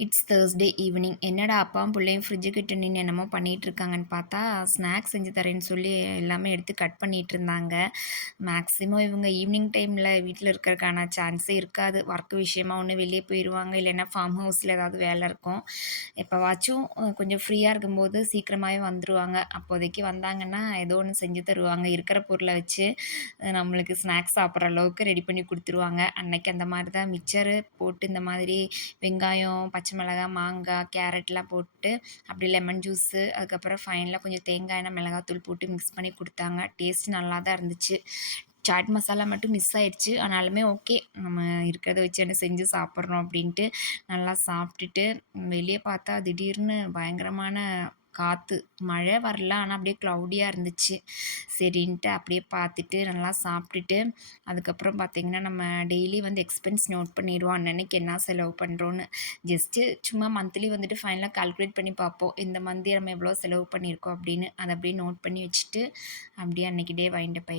It's Thursday evening. என்னடா அப்பாவும் புள்ளையும் ஃப்ரிட்ஜு கிட்ட நின்னு என்னமோ பண்ணிட்டுருக்காங்கன்னு பார்த்தா, ஸ்நாக்ஸ் செஞ்சு தரேன்னு சொல்லி எல்லாமே எடுத்து கட் பண்ணிட்டுருந்தாங்க. மேக்ஸிமம் இவங்க ஈவினிங் டைமில வீட்ல இருக்கறக்கான சான்ஸே இருக்காது. ஒர்க் விஷயமா ஒண்ணு வெளிய போயிருவாங்க, இல்லைன்னா ஃபார்ம் ஹவுஸ்ல ஏதாவது வேலை இருக்கும். எப்பவாச்சும் கொஞ்சம் ஃப்ரீயா இருக்கும்போது சீக்கிரமாவே வந்துருவாங்க. அப்போதைக்கு வந்தாங்கன்னா, ஏதோ ஒண்ணு செஞ்சு தருவாங்க. இருக்கிற பொருள வச்சு நம்மளுக்கு ஸ்நாக்ஸ் சாப்பிடுற அளவுக்கு ரெடி பண்ணி குடுத்துருவாங்க. அன்னைக்கு அந்த மாரி தான் மிக்சரு போட்டு இந்த மாதிரி வெங்காயம், பச்சை மிளகாய், மாங்காய், கேரட்லாம் போட்டு அப்படியே லெமன் ஜூஸு, அதுக்கப்புறம் ஃபைனலா கொஞ்சம் தேங்காய் எண்ணெய், மிளகாத்தூள் போட்டு மிக்ஸ் பண்ணி குடுத்தாங்க. டேஸ்ட் நல்லா தான் இருந்துச்சு. சாட் மசாலா மட்டும் மிஸ் ஆயிடுச்சு. ஆனாலுமே ஓகே. நம்ம இருக்கிறத வச்சு என்ன செஞ்சு சாப்பிட்றோம் அப்படின்ட்டு நல்லா சாப்பிட்டுட்டு, வெளிய பார்த்தா திடீர்னு பயங்கரமான காத்து. மழை வரல. ஆனா அப்படியே க்ளவுடியா இருந்துச்சு. சரின்ட்டு அப்படியே பார்த்துட்டு, நல்லா சாப்பிட்டுட்டு, அதுக்கப்புறம் பார்த்தீங்கன்னா, நம்ம டெய்லி வந்து எக்ஸ்பென்ஸ் நோட் பண்ணிருவோம். அன்னன்னைக்கு என்ன செலவு பண்றோம்னு. ஜஸ்ட்டு சும்மா மந்த்லி வந்துட்டு ஃபைனலா கால்குலேட் பண்ணி பார்ப்போம். இந்த மந்த் நம்ம எவ்வளோ செலவு பண்ணியிருக்கோம் அப்படின்னு. அத அப்படியே நோட் பண்ணி வச்சுட்டு, அப்படியே அன்னைக்கு டே வைண்ட் அப் ஆயிடுச்சு.